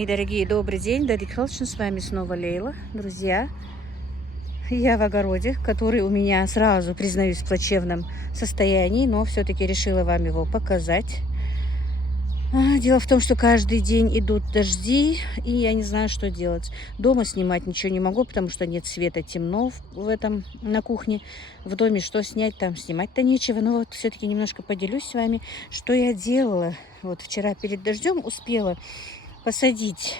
Мои дорогие, добрый день, Дади Колчин, с вами снова Лейла. Друзья, я в огороде, который у меня сразу, признаюсь, в плачевном состоянии, но все-таки решила вам его показать. Дело в том, что каждый день идут дожди, и я не знаю, что делать. Дома снимать ничего не могу, потому что нет света, темно в этом, на кухне. В доме что снять, там снимать-то нечего. Но вот все-таки немножко поделюсь с вами, что я делала. Вот вчера перед дождем успела посадить.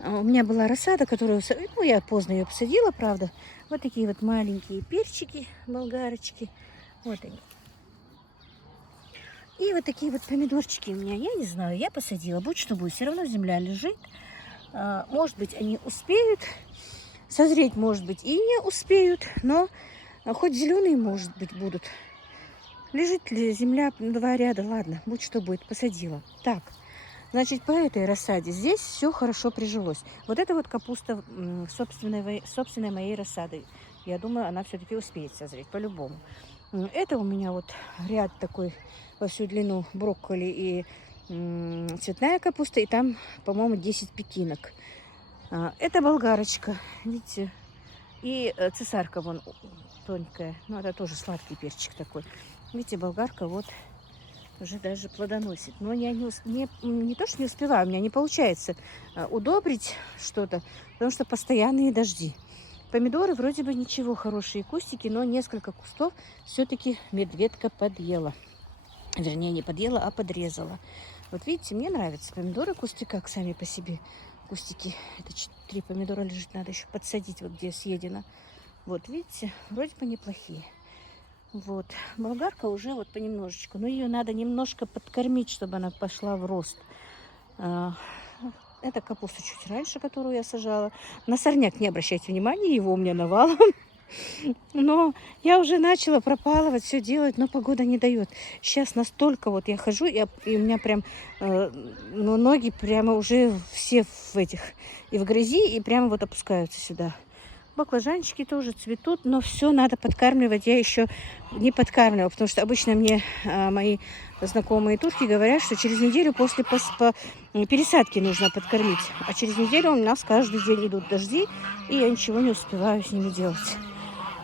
У меня была рассада, которую, ну, я поздно ее посадила, правда. Вот такие вот маленькие перчики, болгарочки. Вот они. И вот такие вот помидорчики у меня, я не знаю, я посадила. Будь что будет, все равно земля лежит. Может быть, они успеют созреть, может быть, и не успеют. Но хоть зеленые, может быть, будут. Лежит ли земля, два ряда, ладно, будь что будет, посадила. Так. Значит, по этой рассаде здесь все хорошо прижилось. Вот это вот капуста собственной моей рассады. Я думаю, она все-таки успеет созреть по-любому. Это у меня вот ряд такой во всю длину брокколи и цветная капуста. И там, по-моему, 10 пекинок. Это болгарочка, видите. И цесарка вон тонкая. Ну, это тоже сладкий перчик такой. Видите, болгарка вот уже даже плодоносит. Но я не то, что не успеваю, у меня не получается удобрить что-то, потому что постоянные дожди. Помидоры вроде бы ничего, хорошие кустики, но несколько кустов все-таки медведка подъела. Вернее, не подъела, а подрезала. Вот видите, мне нравятся помидоры, кусты как сами по себе. Кустики, это 3 помидора лежит, надо еще подсадить, вот где съедено. Вот видите, вроде бы неплохие. Вот, болгарка уже вот понемножечку, но ее надо немножко подкормить, чтобы она пошла в рост. Это капуста чуть раньше, которую я сажала. На сорняк не обращайте внимания, его у меня навалом. Но я уже начала пропалывать, все делать, но погода не дает. Сейчас настолько вот я хожу, и у меня прям ноги прямо уже все в этих, и в грязи, и прямо вот опускаются сюда. Баклажанчики тоже цветут, но все надо подкармливать. Я еще не подкармливала, потому что обычно мне мои знакомые турки говорят, что через неделю после пересадки нужно подкормить. А через неделю у нас каждый день идут дожди, и я ничего не успеваю с ними делать.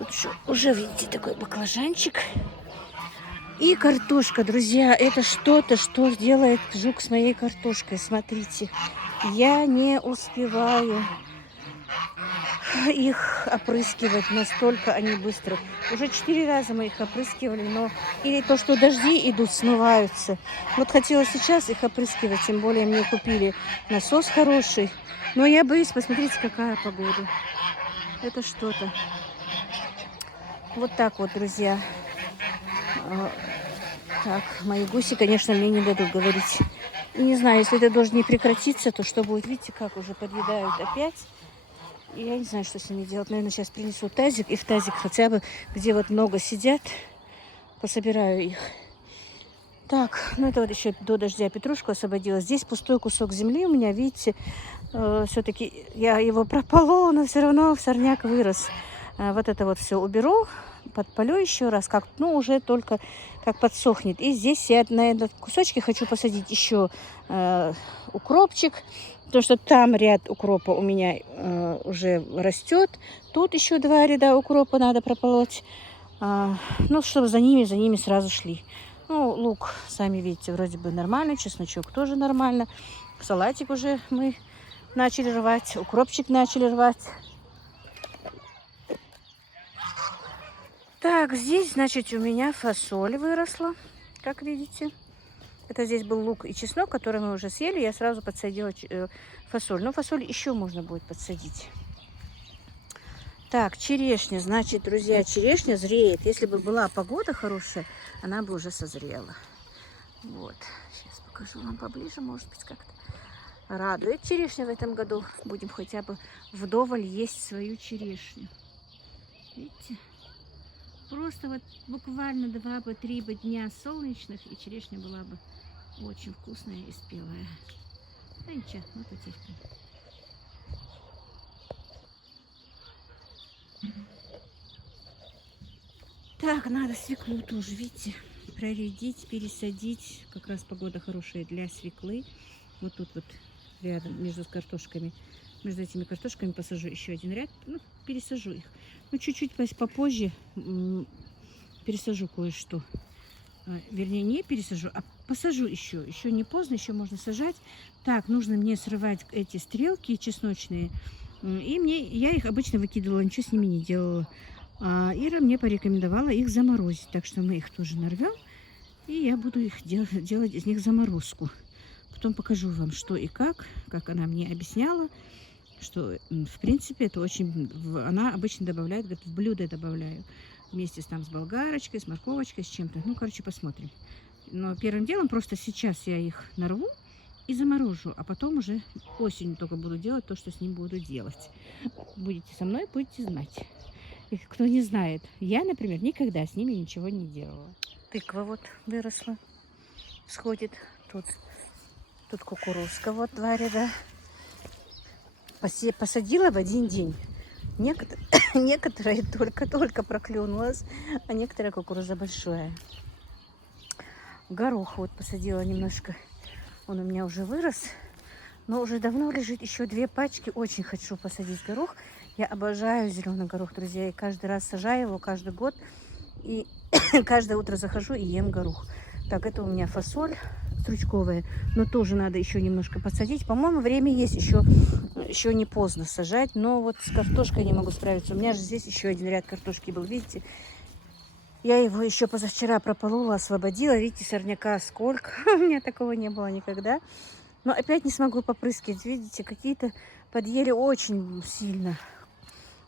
Вот уже видите, такой баклажанчик. И картошка, друзья, это что-то, что делает жук с моей картошкой. Смотрите, я не успеваю их опрыскивать, настолько они быстро. Уже 4 раза мы их опрыскивали, но или то, что дожди идут, смываются. Вот хотела сейчас их опрыскивать, тем более мне купили насос хороший. Но я боюсь, посмотрите, какая погода. Это что-то. Вот так вот, друзья. Так, мои гуси, конечно, мне не дадут говорить. И не знаю, если это дождь не прекратится, то что будет? Видите, как уже подъедают опять. И я не знаю, что с ними делать. Наверное, сейчас принесу тазик. И в тазик хотя бы, где вот много сидят, пособираю их. Так, ну это вот еще до дождя петрушку освободила. Здесь пустой кусок земли у меня, видите. Все-таки я его прополола, но все равно сорняк вырос. Вот это вот все уберу, подпалю еще раз, как, ну, уже только как подсохнет. И здесь я на этот кусочке хочу посадить еще укропчик, потому что там ряд укропа у меня уже растет. Тут еще 2 ряда укропа надо прополоть, ну, чтобы за ними сразу шли. Ну, лук, сами видите, вроде бы нормальный, чесночок тоже нормально. Салатик уже мы начали рвать, укропчик начали рвать. Так, здесь, значит, у меня фасоль выросла, как видите. Это здесь был лук и чеснок, который мы уже съели. Я сразу подсадила фасоль. Но фасоль еще можно будет подсадить. Так, черешня. Значит, друзья, черешня зреет. Если бы была погода хорошая, она бы уже созрела. Вот. Сейчас покажу вам поближе, может быть, как-то радует черешня в этом году. Будем хотя бы вдоволь есть свою черешню. Видите? Просто вот буквально 2-3 дня солнечных, и черешня была бы очень вкусная и спелая. Да ничего, мы потерпим. Так, надо свеклу тоже, видите, проредить, пересадить. Как раз погода хорошая для свеклы. Вот тут вот рядом между картошками. Между этими картошками посажу еще один ряд, ну, пересажу их. Ну, чуть-чуть попозже пересажу кое-что. Вернее, не пересажу, а посажу еще. Еще не поздно, еще можно сажать. Так, нужно мне срывать эти стрелки чесночные. Я их обычно выкидывала, ничего с ними не делала. А Ира мне порекомендовала их заморозить. Так что мы их тоже нарвем. И я буду их делать из них заморозку. Потом покажу вам, что и как она мне объясняла. Что, в принципе, это очень... Она обычно добавляет, говорит, в блюдо добавляю. Вместе с болгарочкой, с морковочкой, с чем-то. Ну, короче, посмотрим. Но первым делом просто сейчас я их нарву и заморожу. А потом уже осенью только буду делать то, что с ним буду делать. Будете со мной, будете знать. И кто не знает, я, например, никогда с ними ничего не делала. Тыква вот выросла. Сходит. Тут кукурузка. Вот 2 ряда. Посадила в один день. Некоторые только проклюнулась, а некоторая кукуруза большая. Горох вот посадила немножко. Он у меня уже вырос, но уже давно лежит еще 2 пачки. Очень хочу посадить горох. Я обожаю зеленый горох, друзья. И каждый раз сажаю его, каждый год. И каждое утро захожу и ем горох. Так, это у меня фасоль стручковая, но тоже надо еще немножко посадить. По-моему, время есть, еще не поздно сажать, но вот с картошкой не могу справиться. У меня же здесь еще один ряд картошки был, видите? Я его еще позавчера прополола, освободила. Видите, сорняка сколько. У меня такого не было никогда. Но опять не смогу попрыскивать. Видите, какие-то подъели очень сильно.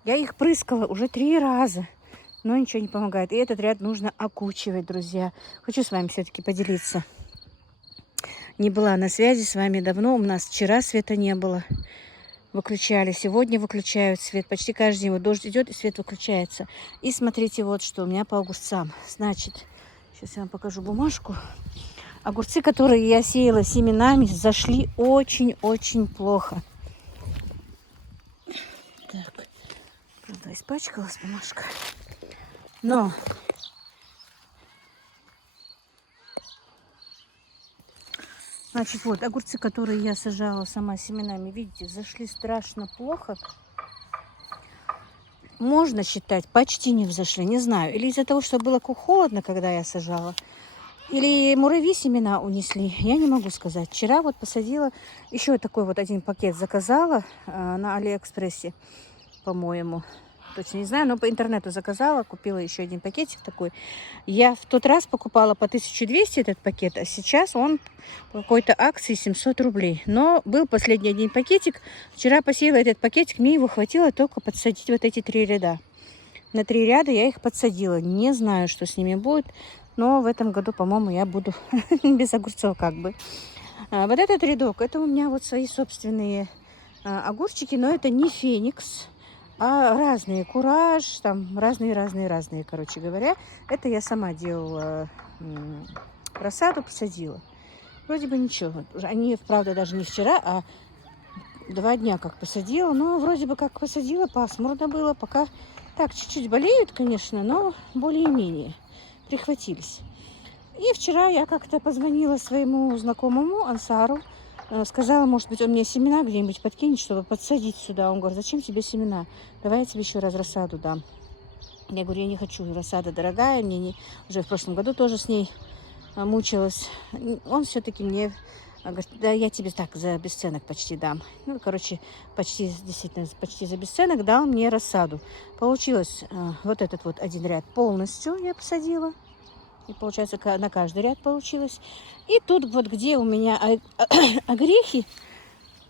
Я их прыскала уже 3 раза. Но ничего не помогает. И этот ряд нужно окучивать, друзья. Хочу с вами все-таки поделиться. Не была на связи с вами давно. У нас вчера света не было. Выключали. Сегодня выключают свет. Почти каждый день. Вот дождь идет, и свет выключается. И смотрите, вот что у меня по огурцам. Значит, сейчас я вам покажу бумажку. Огурцы, которые я сеяла семенами, зашли очень-очень плохо. Так. Правда, испачкалась бумажка. Но... Значит, вот огурцы, которые я сажала сама семенами, видите, зашли страшно плохо. Можно считать, почти не взошли, не знаю. Или из-за того, что было холодно, когда я сажала, или муравьи семена унесли, я не могу сказать. Вчера вот посадила, еще такой вот один пакет заказала на Алиэкспрессе, по-моему. Точно не знаю, но по интернету заказала, купила еще один пакетик такой. Я в тот раз покупала по 1200 этот пакет, а сейчас он по какой-то акции 700 рублей. Но был последний один пакетик. Вчера посеяла этот пакетик, мне его хватило только подсадить вот эти 3 ряда. На 3 ряда я их подсадила. Не знаю, что с ними будет, но в этом году, по-моему, я буду без огурцов как бы. Вот этот рядок, это у меня вот свои собственные огурчики, но это не Феникс. А разные, Кураж, там разные, короче говоря. Это я сама делала, рассаду посадила. Вроде бы ничего. Они, правда, даже не вчера, а 2 дня как посадила. Но вроде бы как посадила, пасмурно было. Пока так чуть-чуть болеют, конечно, но более-менее прихватились. И вчера я как-то позвонила своему знакомому Ансару. Сказала, может быть, он мне семена где-нибудь подкинет, чтобы подсадить сюда. Он говорит, зачем тебе семена? Давай я тебе еще раз рассаду дам. Я говорю, я не хочу, рассада дорогая. Уже в прошлом году тоже с ней мучилась. Он все-таки мне говорит, да я тебе так за бесценок почти дам. Ну, короче, действительно, почти за бесценок дал мне рассаду. Получилось вот этот вот один ряд полностью я посадила. И получается, на каждый ряд получилось. И тут вот, где у меня огрехи,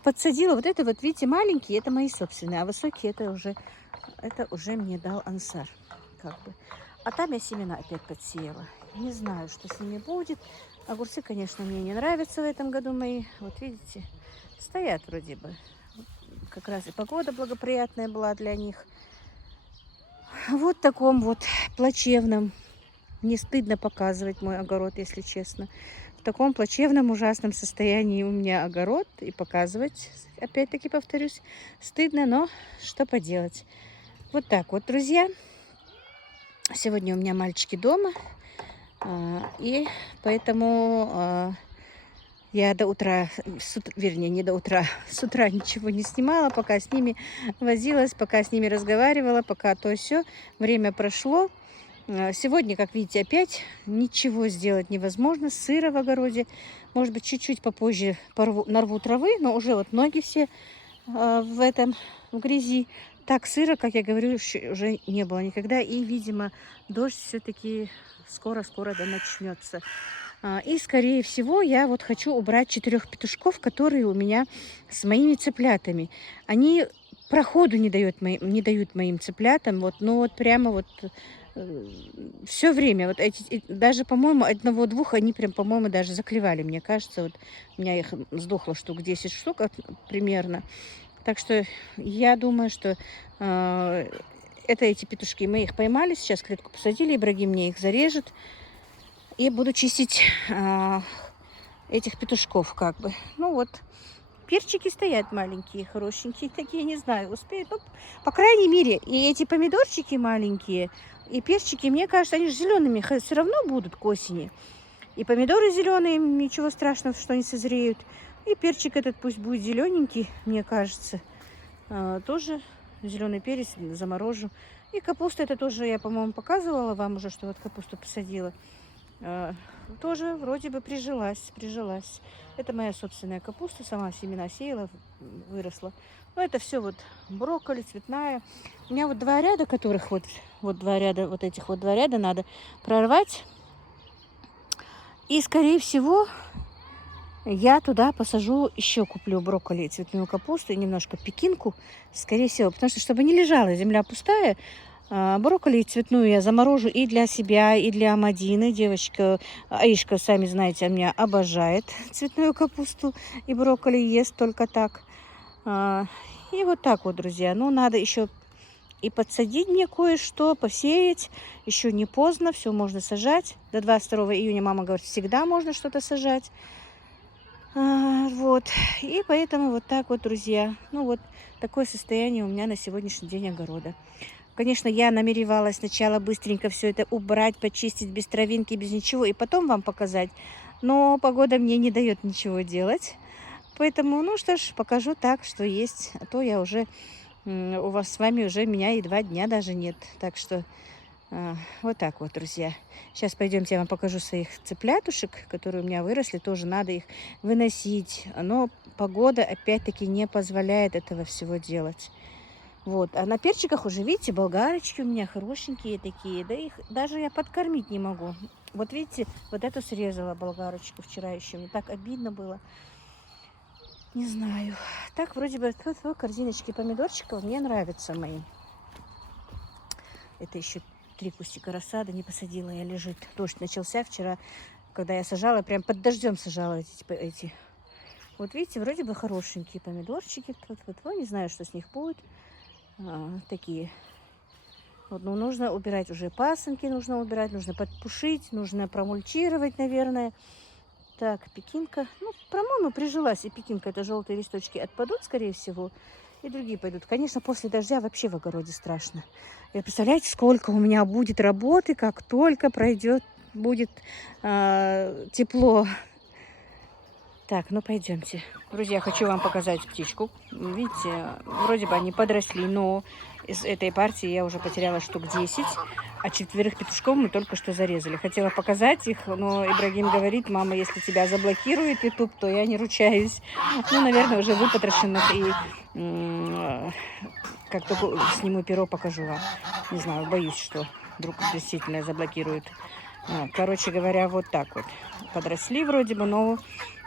подсадила. Вот это вот, видите, маленькие, это мои собственные. А высокие, это уже мне дал Ансар. Как бы. А там я семена опять подсеяла. Не знаю, что с ними будет. Огурцы, конечно, мне не нравятся в этом году мои. Вот видите, стоят вроде бы. Как раз и погода благоприятная была для них. Вот в таком вот плачевном. Мне стыдно показывать мой огород, если честно. В таком плачевном, ужасном состоянии у меня огород. И показывать, опять-таки повторюсь, стыдно, но что поделать. Вот так вот, друзья. Сегодня у меня мальчики дома. И поэтому Я до утра, вернее, не до утра, с утра ничего не снимала, пока с ними возилась, пока с ними разговаривала, пока то все. Время прошло. Сегодня, как видите, опять ничего сделать невозможно. Сыро в огороде. Может быть, чуть-чуть попозже нарву травы, но уже вот ноги все в грязи. Так сыро, как я говорю, уже не было никогда. И, видимо, дождь все-таки скоро-скоро да начнется. И, скорее всего, я вот хочу убрать 4 петушков, которые у меня с моими цыплятами. Они проходу не дают моим цыплятам. Вот, ну вот прямо вот все время. Вот эти, даже, по-моему, одного-двух они прям, по-моему, даже заклевали. Мне кажется, вот у меня их сдохло штук 10 штук примерно. Так что я думаю, что это эти петушки. Мы их поймали, сейчас клетку посадили, Ибрагим мне их зарежет. И буду чистить этих петушков как бы. Ну вот, перчики стоят маленькие, хорошенькие, такие, не знаю, успеют. Ну, по крайней мере, и эти помидорчики маленькие, и перчики, мне кажется, они же зелеными все равно будут к осени. И помидоры зеленые, ничего страшного, что они созреют. И перчик этот пусть будет зелененький, мне кажется. Тоже зеленый перец заморожу. И капуста, это тоже я, по-моему, показывала вам уже, что вот капусту посадила. Тоже вроде бы прижилась. Это моя собственная капуста, сама семена сеяла, выросла. Но это все вот брокколи, цветная. У меня вот 2 ряда, которых вот 2 ряда, вот этих вот 2 ряда надо прорвать. И, скорее всего, я туда посажу, еще куплю брокколи и цветную капусту, и немножко пекинку, скорее всего. Потому что, чтобы не лежала земля пустая, брокколи цветную я заморожу и для себя, и для Амадины. Девочка Аишка, сами знаете, меня обожает цветную капусту и брокколи, ест только так. И вот так вот, друзья. Ну, надо еще и подсадить мне кое-что, посеять. Еще не поздно, все можно сажать. До 22 июня, мама говорит, всегда можно что-то сажать. Вот. И поэтому вот так вот, друзья. Ну, вот такое состояние у меня на сегодняшний день огорода. Конечно, я намеревалась сначала быстренько все это убрать, почистить без травинки, без ничего, и потом вам показать. Но погода мне не дает ничего делать. Поэтому, ну что ж, покажу так, что есть. А то я уже, у вас с вами уже меня и 2 дня даже нет. Так что вот так вот, друзья. Сейчас пойдемте, я вам покажу своих цыплятушек, которые у меня выросли. Тоже надо их выносить. Но погода опять-таки не позволяет этого всего делать. Вот, а на перчиках уже, видите, болгарочки у меня хорошенькие такие, да их даже я подкормить не могу. Вот видите, вот эту срезала болгарочку вчера еще, мне так обидно было. Не знаю. Так, вроде бы, корзиночки помидорчиков мне нравятся мои. Это еще 3 кустика рассады не посадила, я лежит. Дождь начался вчера, когда я сажала, прям под дождем сажала эти. Вот видите, вроде бы хорошенькие помидорчики. Вот, не знаю, что с них будет. Такие. Вот, ну, нужно убирать уже пасынки, нужно убирать, нужно подпушить, нужно промульчировать, наверное. Так, пекинка. Ну, по-моему, прижилась и пекинка. Это желтые листочки отпадут, скорее всего, и другие пойдут. Конечно, после дождя вообще в огороде страшно. И представляете, сколько у меня будет работы, как только будет тепло. Так, ну пойдемте. Друзья, хочу вам показать птичку. Видите, вроде бы они подросли, но из этой партии я уже потеряла штук 10. А 4 петушков мы только что зарезали. Хотела показать их, но Ибрагим говорит, мама, если тебя заблокирует YouTube, то я не ручаюсь. Ну, наверное, уже выпотрошенных. И как только сниму перо, покажу вам. Не знаю, боюсь, что вдруг действительно заблокируют. Короче говоря, вот так вот. Подросли вроде бы, но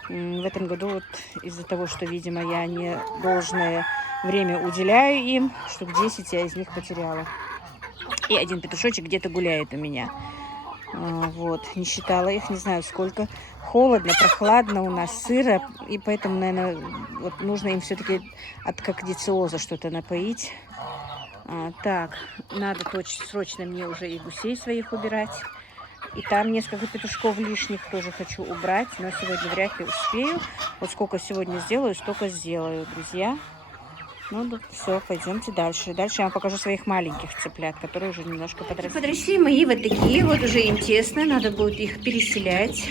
в этом году вот из-за того, что, видимо, я не должное время уделяю им, штук 10 я из них потеряла. И 1 петушочек где-то гуляет у меня. Вот, не считала их, не знаю сколько. Холодно, прохладно у нас, сыро. И поэтому, наверное, вот нужно им все-таки от кокдициоза что-то напоить. Так, надо срочно мне уже и гусей своих убирать. И там несколько петушков лишних тоже хочу убрать. Но сегодня вряд ли успею. Вот сколько сегодня сделаю, столько сделаю, друзья. Ну, да, все, пойдемте дальше. Дальше я вам покажу своих маленьких цыплят, которые уже немножко подросли. Подросли мои вот такие, вот уже им тесно, надо будет их переселять.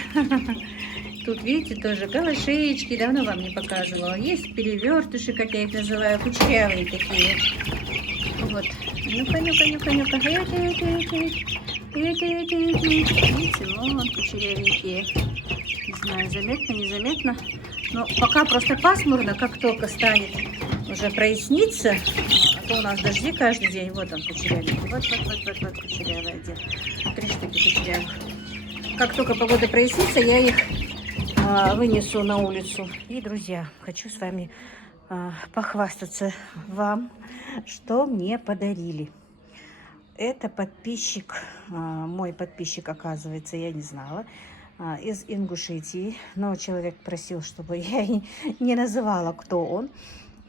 Тут, видите, тоже калашечки. Давно вам не показывала. Есть перевертыши, как я их называю, кучерявые такие. Вот. Ну-ка, ну-ка, ну-ка, ну-ка. Видите, вот кучерявенькие. Не знаю, заметно, незаметно. Но пока просто пасмурно, как только станет уже прояснится, а то у нас дожди каждый день. Вот он кучерявенький. Вот кучерявый один. 3 штуки кучерявых. Как только погода прояснится, я их вынесу на улицу. И, друзья, хочу с вами похвастаться вам, что мне подарили. Это подписчик, мой подписчик, оказывается, я не знала, из Ингушетии. Но человек просил, чтобы я не называла, кто он.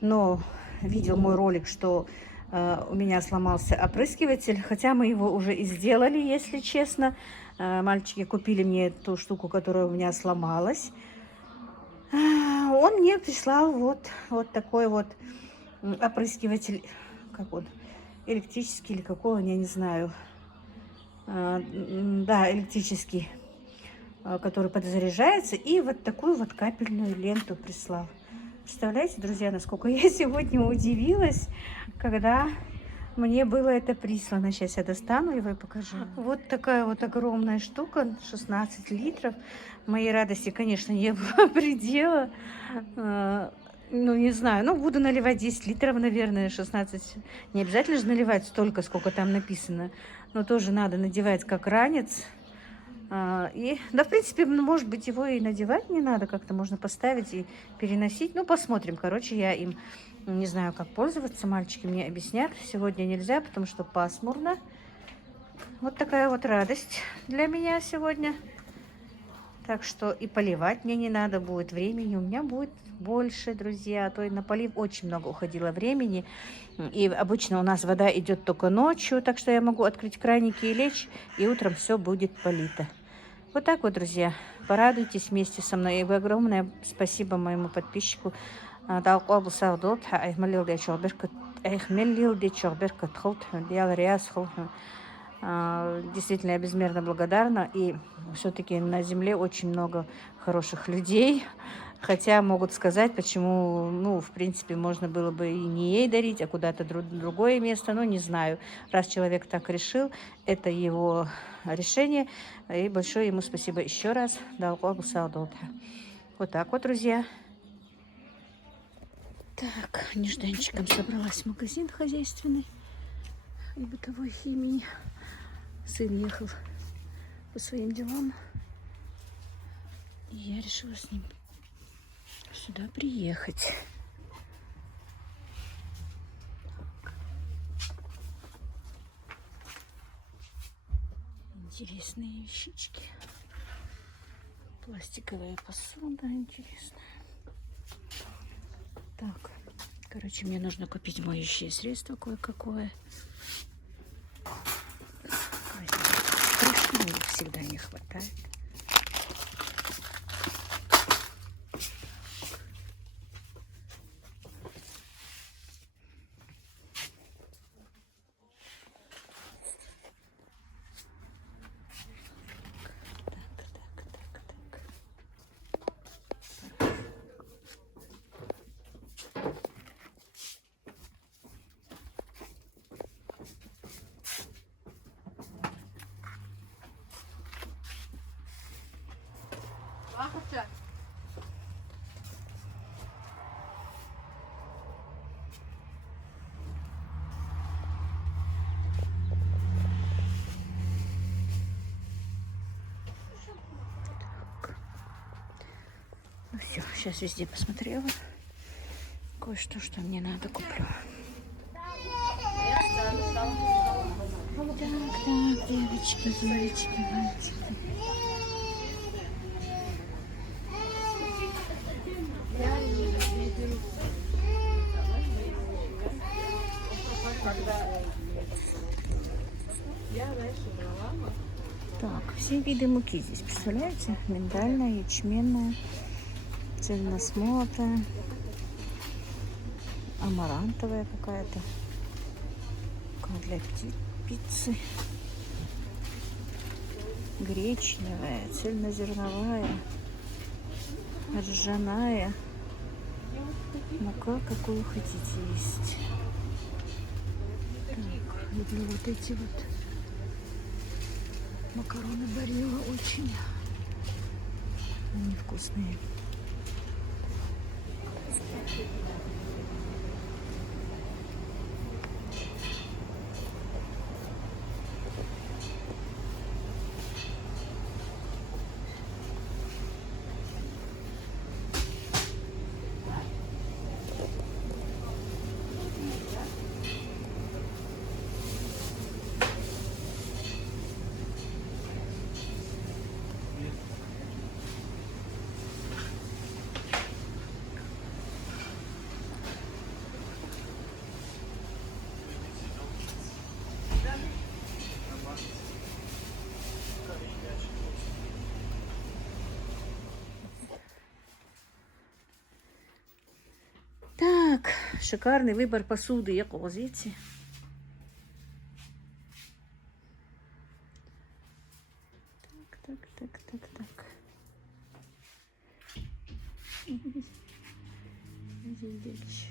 Но видел мой ролик, что у меня сломался опрыскиватель, хотя мы его уже и сделали, если честно. Мальчики купили мне ту штуку, которая у меня сломалась. Он мне прислал вот такой вот опрыскиватель, как он, электрический или какой он, я не знаю. Да, электрический, который подзаряжается. И вот такую вот капельную ленту прислал. Представляете, друзья, насколько я сегодня удивилась, когда мне было это прислано. Сейчас я достану его и покажу. Вот такая вот огромная штука, 16 литров. Моей радости, конечно, не было предела. Ну, не знаю, ну, буду наливать 10 литров, наверное, 16. Не обязательно же наливать столько, сколько там написано. Но тоже надо надевать как ранец. И, да, в принципе, может быть, его и надевать не надо. Как-то можно поставить и переносить. Ну, посмотрим. Короче, я им не знаю, как пользоваться. Мальчики мне объяснят. Сегодня нельзя, потому что пасмурно. Вот такая вот радость для меня сегодня. Так что и поливать мне не надо будет. Времени у меня будет больше, друзья. А то и на полив очень много уходило времени. И обычно у нас вода идет только ночью. Так что я могу открыть краники и лечь. И утром все будет полито. Вот так вот, друзья. Порадуйтесь вместе со мной. И огромное спасибо моему подписчику. Действительно, я безмерно благодарна. И все-таки на земле очень много хороших людей. Хотя могут сказать, почему, ну, в принципе, можно было бы и не ей дарить, а куда-то другое место. Но не знаю. Раз человек так решил, это его решение. И большое ему спасибо еще раз. Вот так вот, друзья. Так, нежданчиком собралась в магазин хозяйственный и бытовой химии. Сын ехал по своим делам, и я решила с ним сюда приехать. Интересные вещички. Пластиковая посуда интересная. Так, короче, мне нужно купить моющее средство кое-какое. Хорошо, их всегда не хватает. Ну все, сейчас везде посмотрела. Кое-что, что мне надо, куплю. Так, девочки, мальчики. Так, все виды муки здесь, представляете? Миндальная, ячменная, цельносмолотая, амарантовая какая-то, для пиццы, гречневая, цельнозерновая, ржаная. Мука, какую хотите есть. Так, люблю вот эти вот макароны Барилла очень. Они вкусные. Так, шикарный выбор посуды, якого, видите? Так. Зельдельч.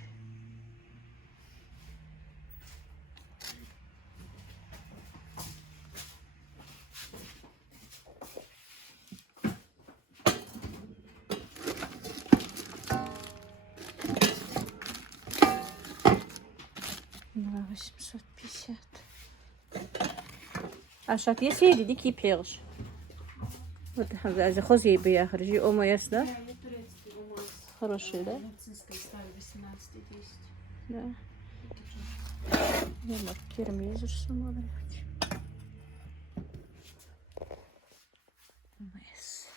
На 850. عشان يسير ديكي بيرش. إذا خذي بياخرجي أميس да? Хороший, да? Да. Я маркером езжу сама. Омес.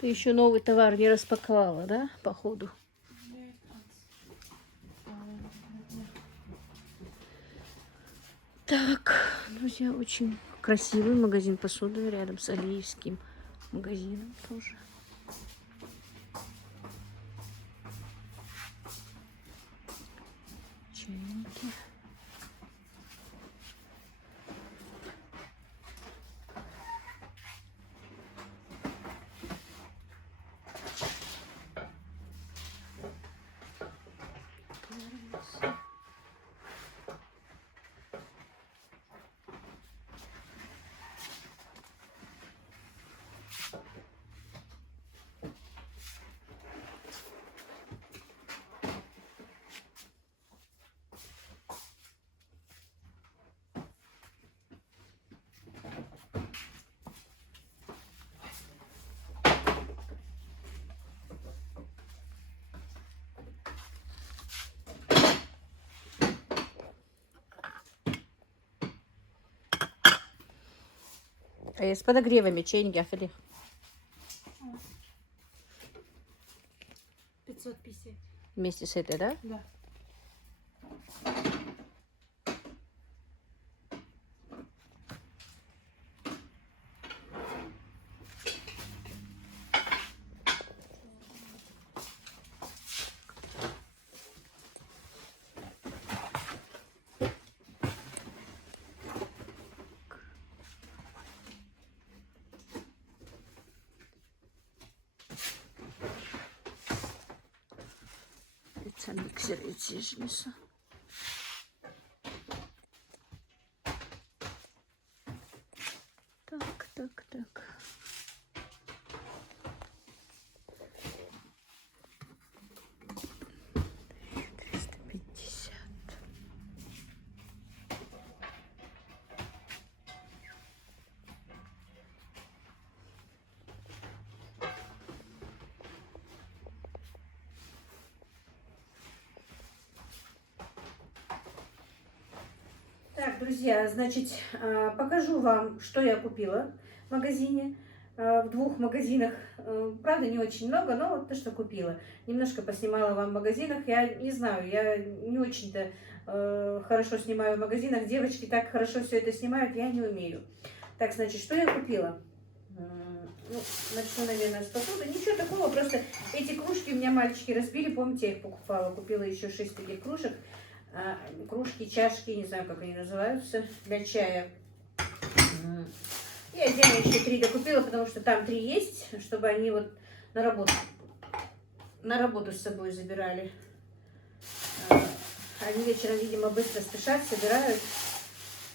Ты еще новый товар не распаковала, да, походу? Так, друзья, очень красивый магазин посуды рядом с Алиевским магазином тоже. Чайники. С подогревами чайники, Афили. 550. Вместе с этой, да? Да. Это миксер эти жмеса. Так. 350. Так, друзья, значит, покажу вам, что я купила в магазине. В двух магазинах, правда, не очень много, но вот то, что купила. Немножко поснимала вам в магазинах. Я не знаю, я не очень-то хорошо снимаю в магазинах. Девочки так хорошо все это снимают, я не умею. Так, значит, что я купила? Ну, начну, наверное, с посуды. Ничего такого, просто эти кружки у меня мальчики разбили. Помните, я их покупала. Купила еще 6 таких кружек. Кружки, чашки, не знаю, как они называются, для чая. И отдельно еще 3 докупила, потому что там 3 есть, чтобы они вот на работу с собой забирали. Они вечером, видимо, быстро спешат, собирают.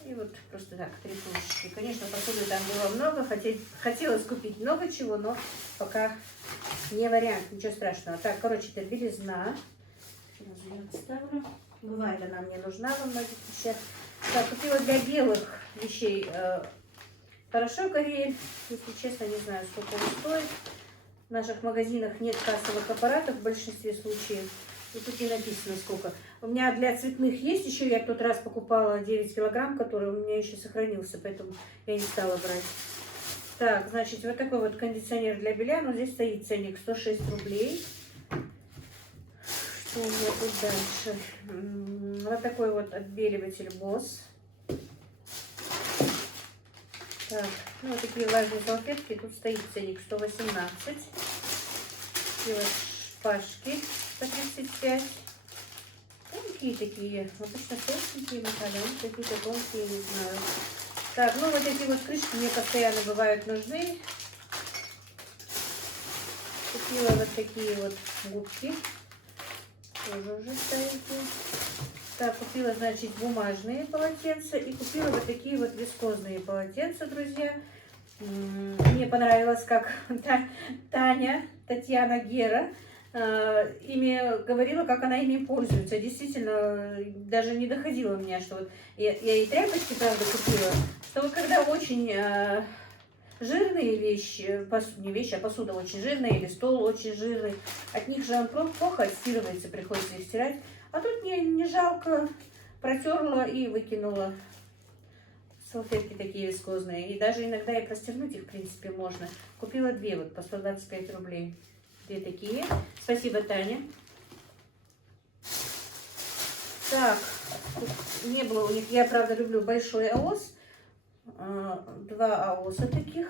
И вот просто так, 3 кружечки. Конечно, посуды там было много, хотелось купить много чего, но пока не вариант, ничего страшного. Так, короче, это белизна. Ставлю. Бывает, она мне нужна во многих вещах. Так, купила для белых вещей порошок Ариэль. Если честно, не знаю, сколько он стоит. В наших магазинах нет кассовых аппаратов в большинстве случаев. И тут не написано сколько. У меня для цветных есть еще. Я в тот раз покупала 9 килограмм, который у меня еще сохранился. Поэтому я не стала брать. Так, значит, вот такой вот кондиционер для белья. Но здесь стоит ценник 106 рублей. Что у меня тут дальше? Вот такой вот отбеливатель Босс. Так, ну вот такие влажные салфетки. Тут стоит ценник 118. И вот шпажки по 35. Тонкие такие. Обычно толстенькие макароны. Какие-то тонкие, не знаю. Так, ну вот эти вот крышки мне постоянно бывают нужны. Купила вот такие вот губки. Тоже уже старенькие. Так, купила, значит, бумажные полотенца и купила вот такие вот вискозные полотенца, друзья. Мне понравилось, как Татьяна Гера ими говорила, как она ими пользуется. Действительно, даже не доходило у меня, что вот я и тряпочки, правда, купила, что вот когда очень жирные вещи, не вещи, а посуда очень жирная или стол очень жирный, от них же он плохо отстирывается, приходится их стирать. А тут не жалко, протерла и выкинула. Салфетки такие вискозные. И даже иногда и простернуть их, в принципе, можно. Купила 2 вот по 125 рублей. 2 такие. Спасибо, Таня. Так, не было у них. Я, правда, люблю большой АОС. 2 АОСа таких.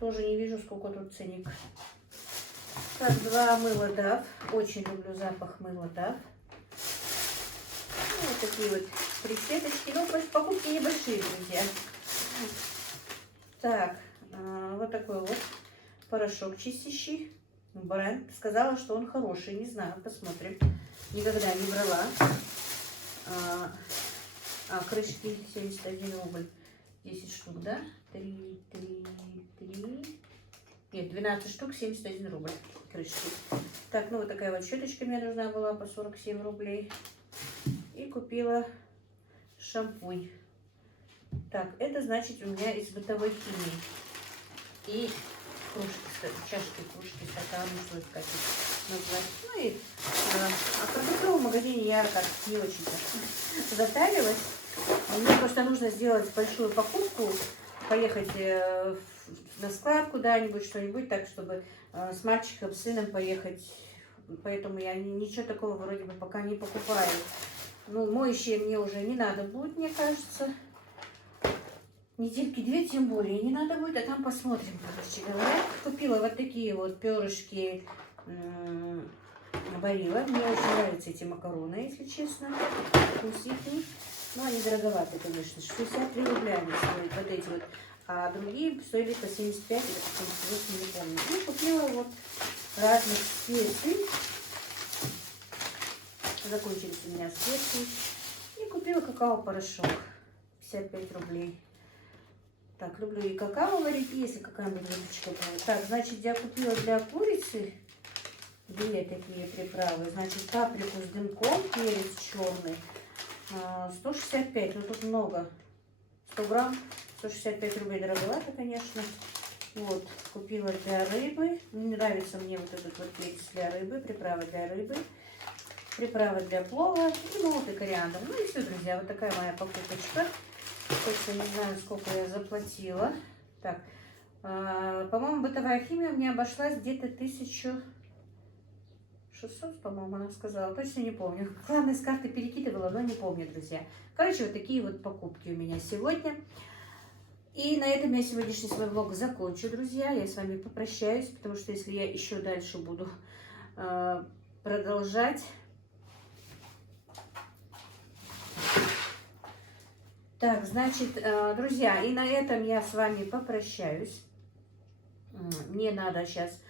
Тоже не вижу, сколько тут ценник. Так, 2 мыла Дав. Очень люблю запах мыла Дав. Вот такие вот присеточки. Ну, покупки небольшие, друзья. Так, вот такой вот порошок чистящий. Бренд сказала, что он хороший. Не знаю, посмотрим. Никогда не брала. Крышки 71 рубль. 10 штук, да? 3. Нет, 12 штук, 71 рубль крышки. Так, ну вот такая вот щеточка мне нужна была по 47 рублей. И купила шампунь. Так, это значит у меня из бытовой химии. И кружки, чашки, кружки, стаканы, что это назвать. Ну и в продуктовом магазине я как не очень затарилась. Мне просто нужно сделать большую покупку, поехать на склад куда-нибудь, что-нибудь, так, чтобы с мальчиком, с сыном поехать. Поэтому я ничего такого вроде бы пока не покупаю. Ну, моющие мне уже не надо будет, мне кажется. Недельки 2 тем более не надо будет, а там посмотрим, короче говоря. Купила вот такие вот перышки Барилла. Мне очень нравятся эти макароны, если честно. Вкусненькие. Ну, они дороговаты, конечно. 63 рубля они стоят, вот эти вот. А другие стоили по 75 или по 78, не помню. Ну, купила вот разных специй. Закончились у меня специи. И купила какао-порошок. 55 рублей. Так, люблю и какао варить, если какая-нибудь выпечка будет. Так, значит, я купила для курицы 2 такие приправы. Значит, паприку с дымком, перец черный. 165, ну тут много. 100 грамм, 165 рублей, дороговато, конечно. Вот, купила для рыбы. Нравится мне вот этот вот перец для рыбы, приправа для рыбы. приправы для плова и молотый кориандр. Ну и все, друзья, вот такая моя покупочка. Точно не знаю, сколько я заплатила. Так, по-моему, бытовая химия у меня обошлась где-то 1600, по-моему, она сказала. Точно не помню. Главное, с карты перекидывала, но не помню, друзья. Короче, вот такие вот покупки у меня сегодня. И на этом я сегодняшний свой влог закончу, друзья. Я с вами попрощаюсь, потому что если я еще дальше буду продолжать... Так, значит, друзья, и на этом я с вами попрощаюсь. Мне надо сейчас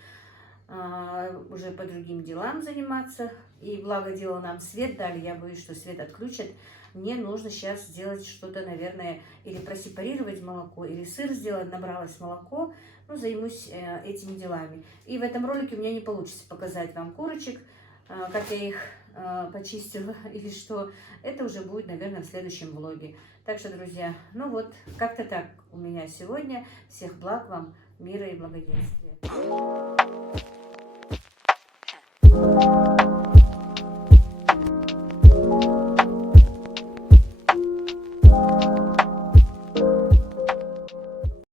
уже по другим делам заниматься. И благо дело нам свет дали, я боюсь, что свет отключат. Мне нужно сейчас сделать что-то, наверное, или просепарировать молоко, или сыр сделать, набралось молоко. Ну, займусь этими делами. И в этом ролике у меня не получится показать вам курочек, как я их почистила или что. Это уже будет, наверное, в следующем влоге. Так что, друзья, ну вот, как-то так у меня сегодня. Всех благ вам, мира и благоденствия.